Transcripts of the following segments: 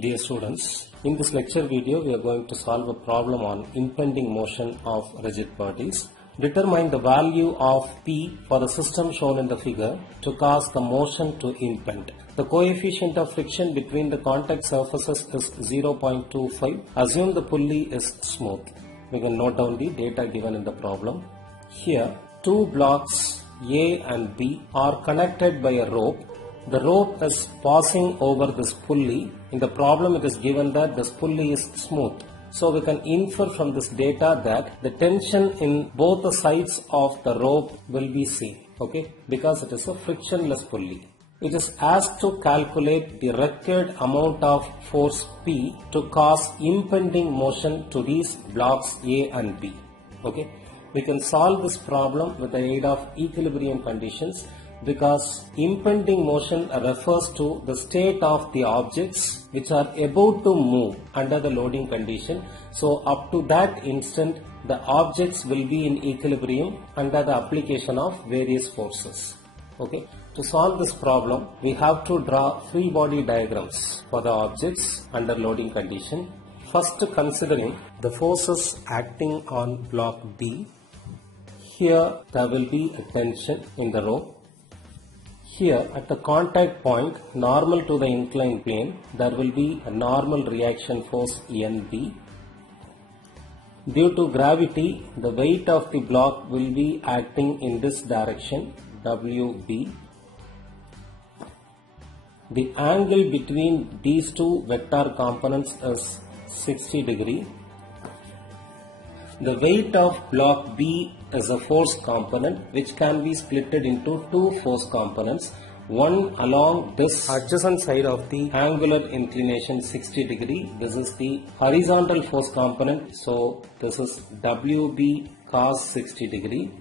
Dear students, in this lecture video we are going to solve a problem on impending motion of rigid bodies. Determine the value of P for the system shown in the figure to cause the motion to impend. The coefficient of friction between the contact surfaces is 0.25. Assume the pulley is smooth. We can note down the data given in the problem. Here, two blocks A and B are connected by a rope. The rope is passing over this pulley. In the problem it is given that this pulley is smooth. So we can infer from this data that the tension in both the sides of the rope will be same, okay, because it is a frictionless pulley. It is asked to calculate the required amount of force P to cause impending motion to these blocks A and B. Okay, we can solve this problem with the aid of equilibrium conditions, because impending motion refers to the state of the objects which are about to move under the loading condition. So up to that instant the objects will be in equilibrium under the application of various forces. Okay. To solve this problem we have to draw free body diagrams for the objects under loading condition. First, considering the forces acting on block B. Here there will be a tension in the rope. Here at the contact point normal to the inclined plane, there will be a normal reaction force NB. Due to gravity, the weight of the block will be acting in this direction, WB. The angle between these two vector components is 60 degree. The weight of block B is a force component which can be splitted into two force components. One along this adjacent side of the angular inclination 60 degree. This is the horizontal force component. So this is WB cos 60 degree.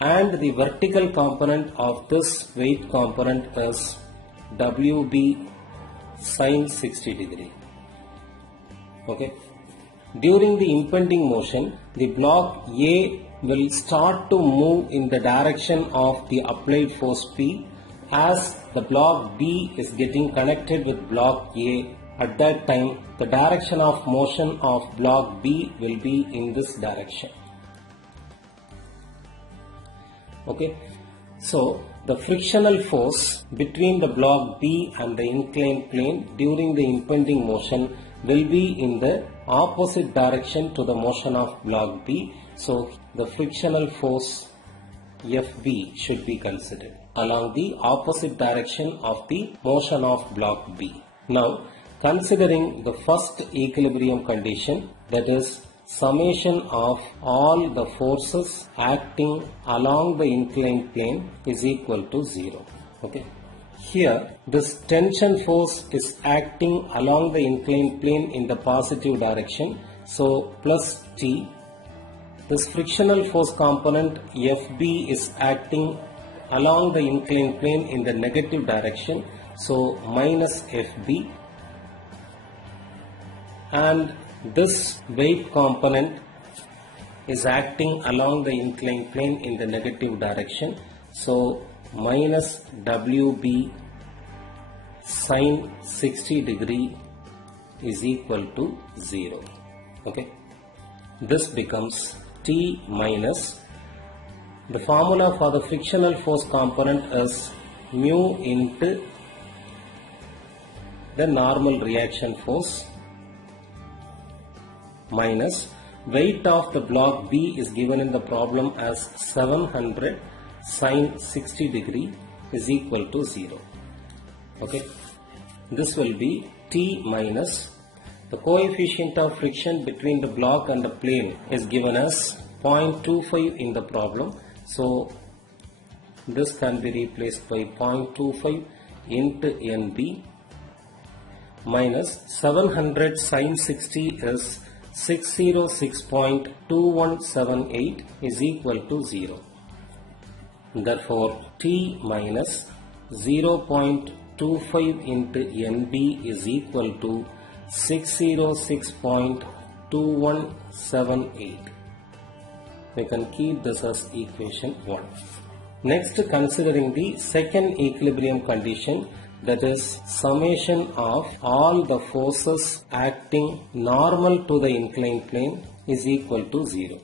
And the vertical component of this weight component is WB sin 60 degree. Okay. During the impending motion, the block A will start to move in the direction of the applied force P, as the block B is getting connected with block A. At that time, the direction of motion of block B will be in this direction. Okay. So, the frictional force between the block B and the inclined plane during the impending motion will be in the opposite direction to the motion of block B. So the frictional force FB should be considered along the opposite direction of the motion of block B. Now considering the first equilibrium condition, that is summation of all the forces acting along the inclined plane is equal to 0. Okay. Here, this tension force is acting along the inclined plane in the positive direction. So, plus T. This frictional force component FB is acting along the inclined plane in the negative direction. So, minus FB. And this weight component is acting along the inclined plane in the negative direction. So, minus WB sin 60 degree is equal to 0. Okay. This becomes T minus, the formula for the frictional force component is mu into the normal reaction force minus weight of the block B is given in the problem as 700 sin 60 degree is equal to 0. Okay. This will be T minus, the coefficient of friction between the block and the plane is given as 0.25 in the problem. So this can be replaced by 0.25 into NB minus 700 sin 60 is 606.2178 is equal to 0. Therefore, T minus 0.25 into NB is equal to 606.2178. We can keep this as equation 1. Next, considering the second equilibrium condition, that is summation of all the forces acting normal to the inclined plane is equal to 0.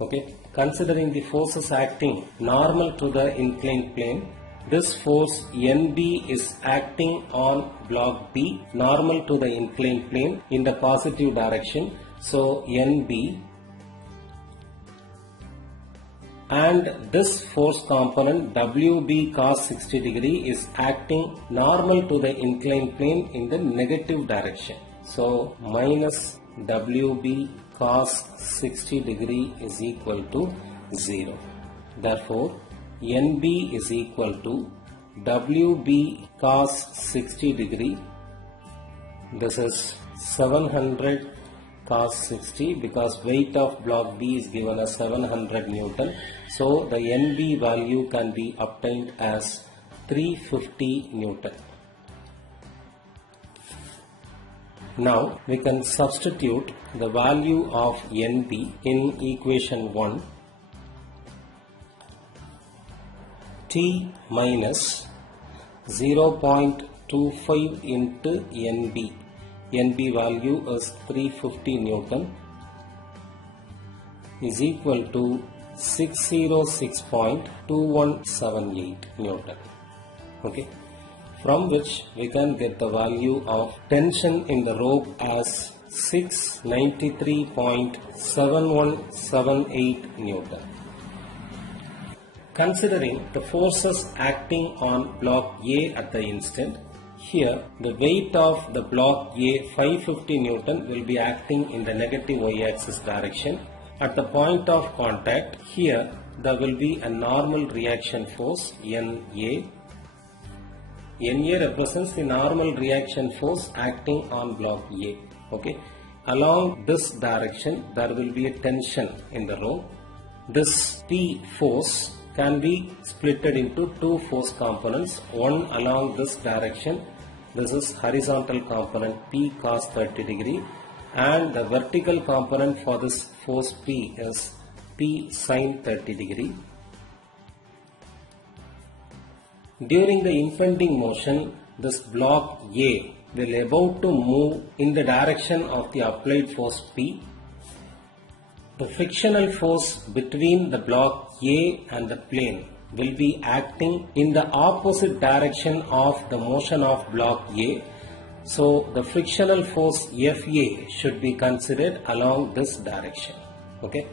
Okay, considering the forces acting normal to the inclined plane, this force NB is acting on block B normal to the inclined plane in the positive direction. So NB, and this force component WB cos 60 degree is acting normal to the inclined plane in the negative direction. So minus WB cos 60 degree is equal to 0. Therefore, NB is equal to WB cos 60 degree. This is 700 cos 60 because weight of block B is given as 700 Newton. So the NB value can be obtained as 350 Newton. Now we can substitute the value of NB in equation 1. T minus 0.25 into NB. NB value is 350 Newton is equal to 606.2178 Newton. Okay, from which we can get the value of tension in the rope as 693.7178 Newton. Considering the forces acting on block A at the instant, here the weight of the block A 550 Newton will be acting in the negative y-axis direction. At the point of contact, here there will be a normal reaction force NA. NA represents the normal reaction force acting on block A. Okay. Along this direction there will be a tension in the rope. This P force can be splitted into two force components, one along this direction, this is horizontal component P cos 30 degree, and the vertical component for this force P is P sin 30 degree. During the impending motion, this block A will about to move in the direction of the applied force P. The frictional force between the block A and the plane will be acting in the opposite direction of the motion of block A. So the frictional force FA should be considered along this direction. Okay.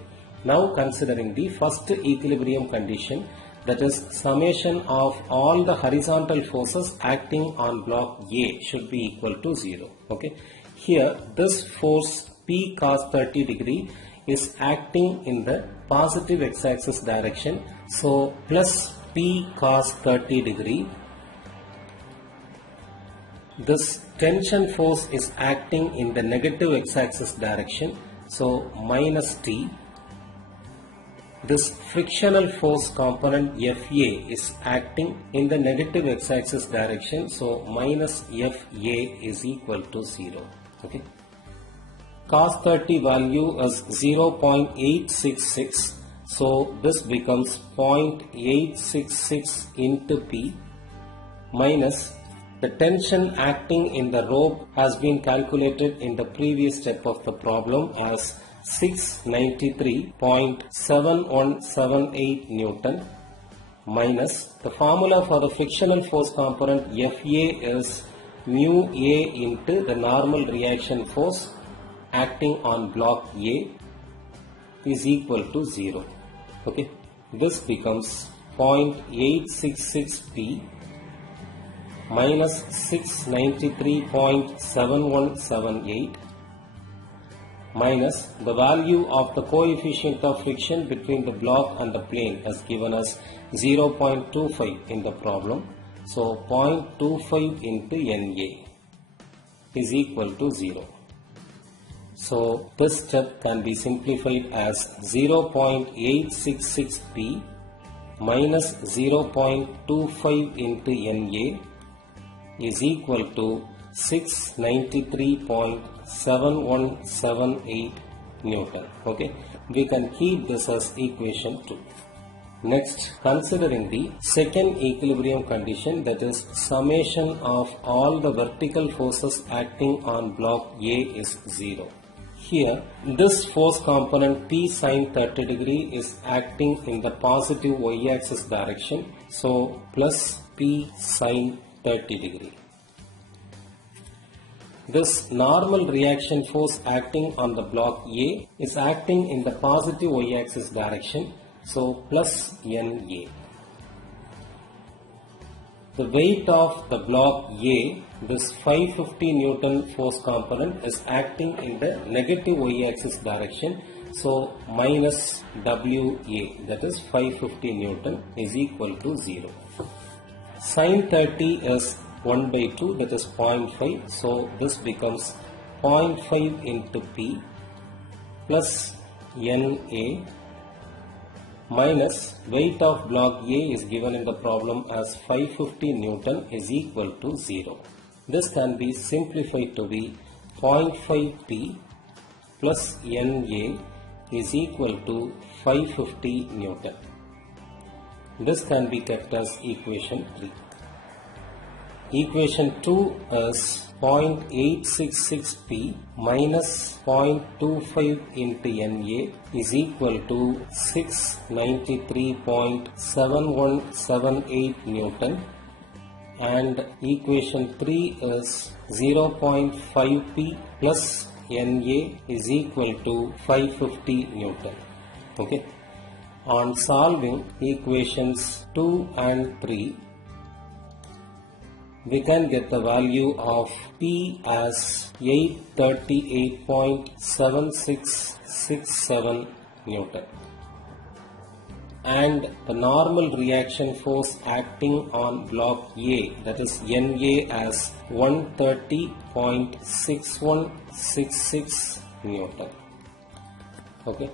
Now considering the first equilibrium condition, that is summation of all the horizontal forces acting on block A should be equal to 0. Okay. Here this force P cos 30 degree is acting in the positive x-axis direction. So plus P cos 30 degree. This tension force is acting in the negative x-axis direction. So minus T. This frictional force component FA is acting in the negative x-axis direction. So minus FA is equal to 0. Okay. Cos 30 value is 0.866. So this becomes 0.866 into P minus the tension acting in the rope has been calculated in the previous step of the problem as 693.7178 Newton minus the formula for the frictional force component FA is mu A into the normal reaction force acting on block A is equal to 0. Okay, this becomes 0.866 P minus 693.7178 minus the value of the coefficient of friction between the block and the plane as given as 0.25 in the problem. So 0.25 into NA is equal to 0. So this step can be simplified as 0.866 P minus 0.25 into NA is equal to 693.7178 Newton. Okay, we can keep this as equation 2. Next, considering the second equilibrium condition, that is summation of all the vertical forces acting on block A is 0. Here, this force component P sin 30 degree is acting in the positive y-axis direction, so plus P sin 30 degree. This normal reaction force acting on the block A is acting in the positive y-axis direction, so plus NA. The weight of the block A, this 550 Newton force component, is acting in the negative y-axis direction, so minus WA, that is 550 Newton, is equal to 0. Sin 30 is 1 by 2, that is 0.5, so this becomes 0.5 into P plus NA minus weight of block A is given in the problem as 550 Newton is equal to 0. This can be simplified to be 0.5 P plus NA is equal to 550 Newton. This can be kept as equation 3. Equation 2 is 0.866P minus 0.25 into NA is equal to 693.7178 Newton, and equation 3 is 0.5P plus NA is equal to 550 Newton. Okay. On solving equations 2 and 3, we can get the value of P as 838.7667 Newton and the normal reaction force acting on block A, that is NA, as 130.6166 Newton. Okay.